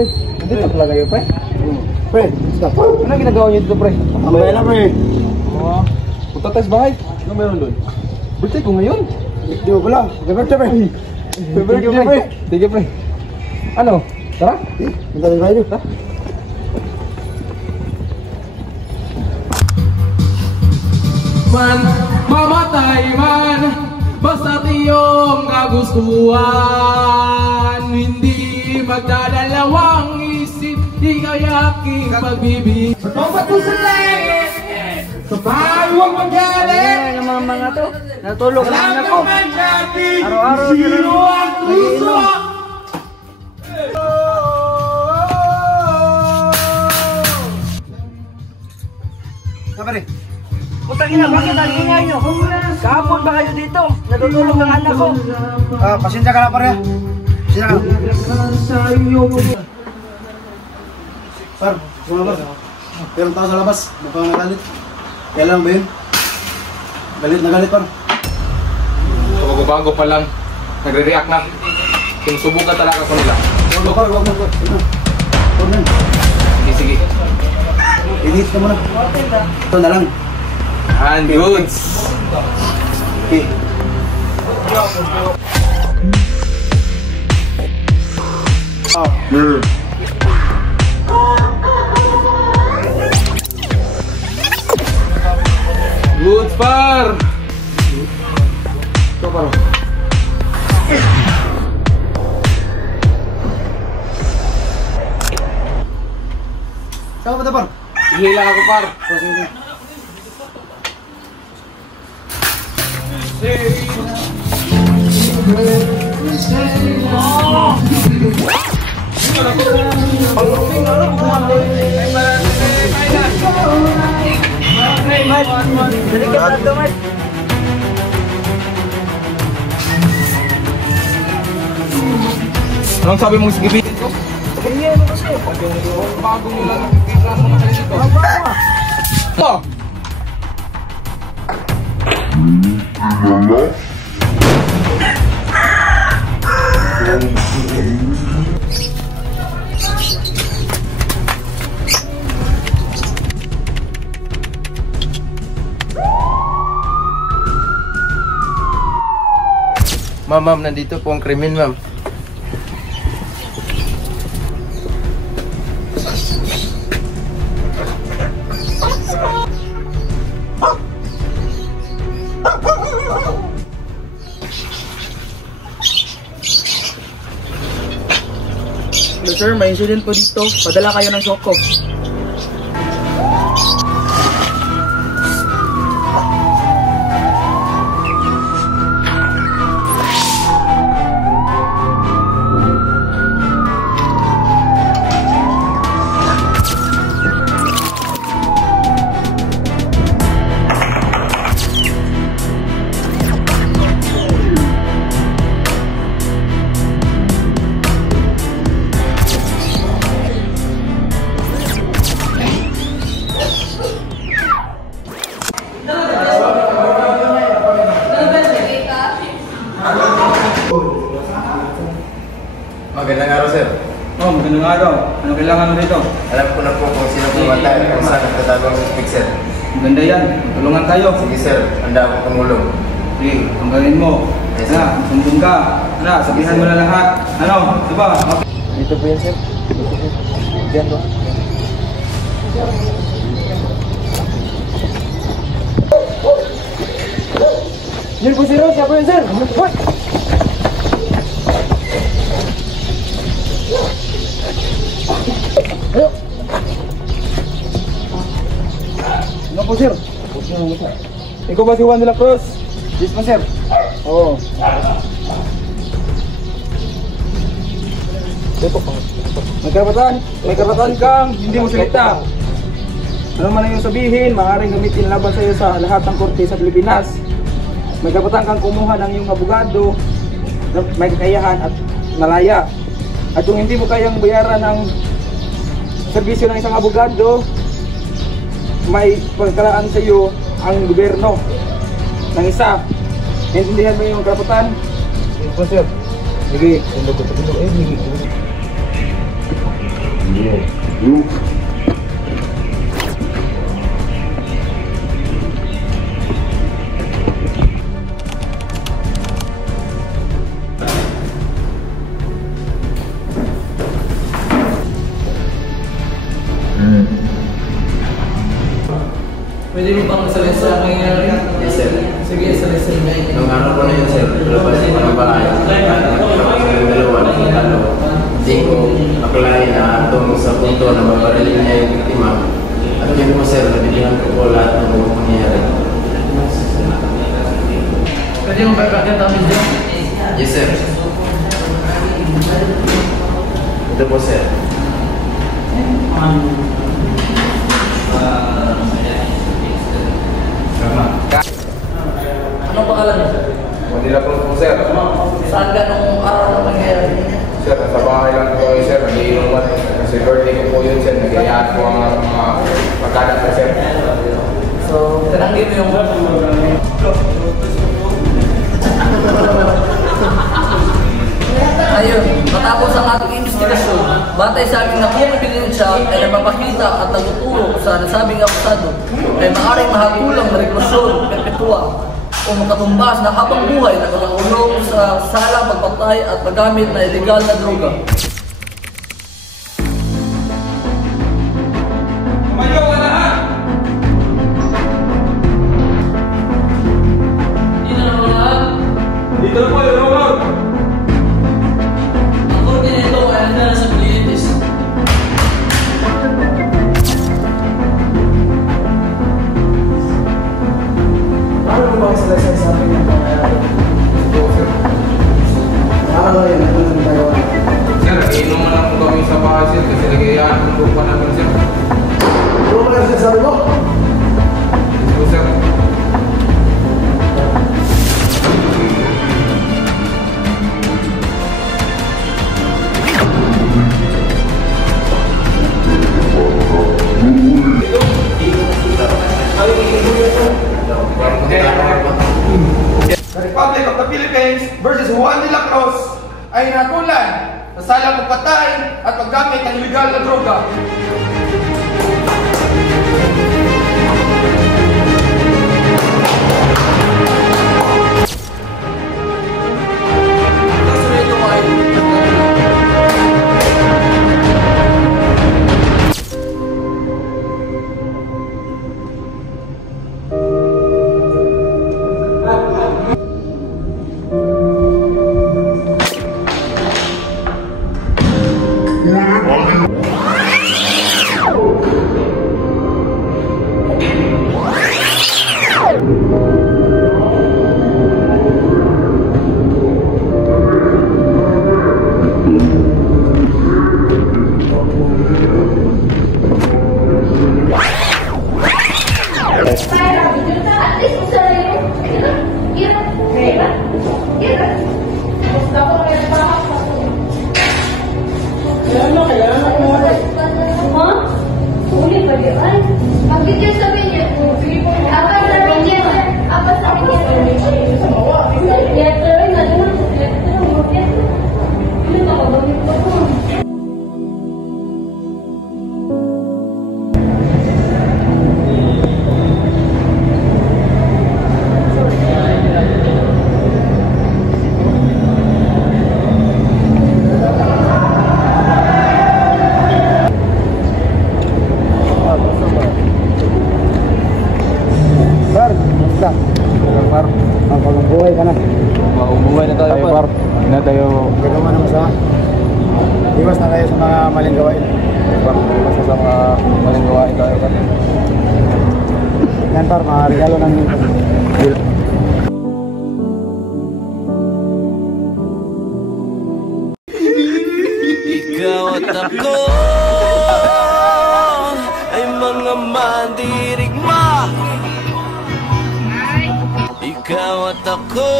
pre. Nandito talaga kayo, pre. Pre, stop. Ano ginagawa niyo dito, pre? Amay na, pre. Oo. Punta tayo sa bahay. Ano meron doon? Birthday ko ngayon. Di mo pala. Gaberte, pre. Birthday, pre. Sige, pre. Ano? Tara. Punta tayo tayo. Tara. Man, mamatay man, basta't iyong kagustuhan. Hindi magdadalawang isip, ikaw aking pag-ibig. Pagpapag mo sa langit, sabay huwag magalit. Ang mga to, natulog na anak ko. Araw-araw sino ang puso? Kapare. Putang ina, bakit ang ingay nyo? Kahapon ba kayo dito? Natutulog ang anak ko. Pasensya ka na, pare. Pasensya ka. Par, mga par. Pero tao sa labas. Mukhang nagalit. Kailan ba yun? Galit na galit, par. Bago pa lang. Nagre-react na. Sinusubukan talaga ko nila. Huwag mo, par. Huwag mo, par. Huwag mo. Sige. Edit ka muna. Ito na lang. And goods. Okay. Goods, par. Ito, par. Saan ka ba, par? Hila ako, par. Anong sabi mong sigibitin ko? Bago mo lang nakikita mo na kayo dito. Ito! Ma'am, nandito po ang krimen, ma'am. Sir, may incident po dito. Padala kayo ng soko. Magandang araw, sir. Oh, magandang araw. Ano kailangan mo dito? Alam ko na po kung sino pumatay at kung saan nagtatagong suspect, sir. Maganda yan. Tulungan tayo. Sige, sir. Handa ako tumulong. Sige, tanggalin mo. Yes, Ana, sumbong ka. Ana, sabihan mo na lahat. Ano? Diba? Dito po yan, sir. Diyan po. Yun po, sir. Siya po yun, sir. What? Ayo. Ano po, sir? Ikaw ba si Juan de la Cruz? Yes po, sir. Oo. May karapatan kang hindi mo salita. Ano man ang iyong sabihin, maaaring gamitin laban sa iyo sa lahat ng korte sa Pilipinas. May karapatan kang kumuha ng iyong abogado na may kakayahan at malaya. At kung hindi mo kayang bayaran ng serbisyo ng isang abogado, may pagkalaan sa iyo ang gobyerno ng isa. Naintindihan mo yung karapatan? Yes po, sir. Sige. Sundok ko. Pwede mo bang salis sa nangyayari? Yes, sir. Sige, salis sa nangyayari. Nung ano po na yun, sir, labas ko ng bahay. Dalawa na yung talo. Hindi ko akalain na itong sa punto na babaralin niya yung biktima. At yun po, sir, nabigyan ko po lahat ng mga nangyayari. Pwede mo ba bakit namin dyan? Yes, sir. Ito po, sir. Anong pangalan mo? Manila po, sir. Saan ka nung araw na nangyayari? Sir, sa bahay lang po, sir. Nag-iinuman. Kasi birthday ko po yun, sir. Nag-iayaan po ang mga pagkalat na, sir. So, tinanggi mo yung... Ayun, matapos ang ating investigasyon, batay sa aming nakuha ebidensya ay nagpapakita at nagtuturo sa nasabing akusado ay maaaring mahagulang na reklusyon, perpetua o makatumbas na habang buhay na pag-ulong sa salang pagpatay at paggamit na illegal na droga. Tumayo ka lahat! Hindi na naman lahat. Dito na po yung roller! Ang koordinator ay handa na sa klientes. Paano mo ba sila sa amin ng pangyayari? Ano yan? Ano yung tagawa? Sir, nag-iinuman lang po kami sa bahay, sir. Kasi nag-iayaan po lupa namin, sir. Ano ba yung sinasabi mo? Yes po, sir. The Republic of the Philippines versus Juan de la Cruz ay natulan sa salang pagpatay at paggamit ng illegal na droga. Kasunod ay Buhay ka na. Maumuhay na tayo, par. Hindi na tayo... Gagawa na masama. Iwas na kayo sa mga maling gawain. Par, basta sa mga maling gawain tayo, par. Yan par, mga regalo ng Ikaw at ako ay mga mandirigma. Ikaw at ako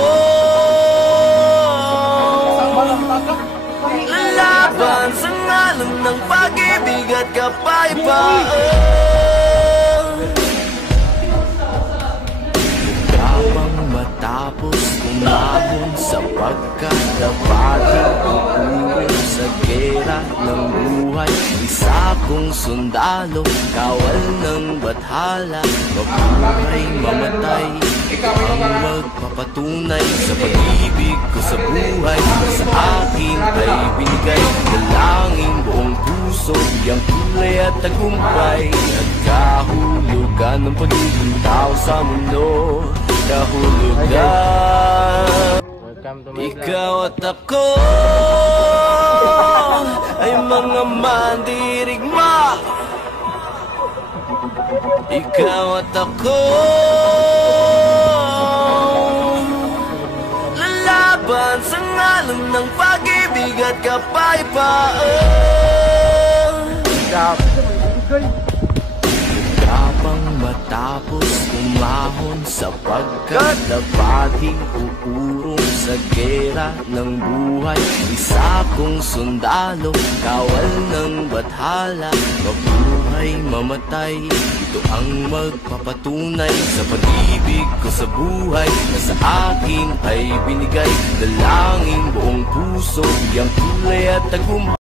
lalaban sa ngalan ng pag-ibig at kapayapaan. Habang matapos umahon sa pagkadapating uurong sa gera ng buhay. Isa kong sundalo, kawal ng bathala, mabuhay, mamatay, ang magpapatunay sa pag-ibig ko sa buhay. Sa akin ay binigay dalangin buong puso, biyang kulay at tagumpay, at kahulugan ng pagiging tao sa mundo. Kahulugan, ikaw at ako ay mga mandirigma. Ikaw at ako lalaban sa ngalan ng pag-ibig at kapayapaan. Habang matapos umahon sa pagkadapating uurong sa gera ng buhay. Isa kong sundalo, kawal ng bathala, mabuhay, mamatay, ito ang magpapatunay sa pag-ibig ko sa buhay. Na sa akin ay binigay dalangin buong puso, biyang kulay at tagumpay.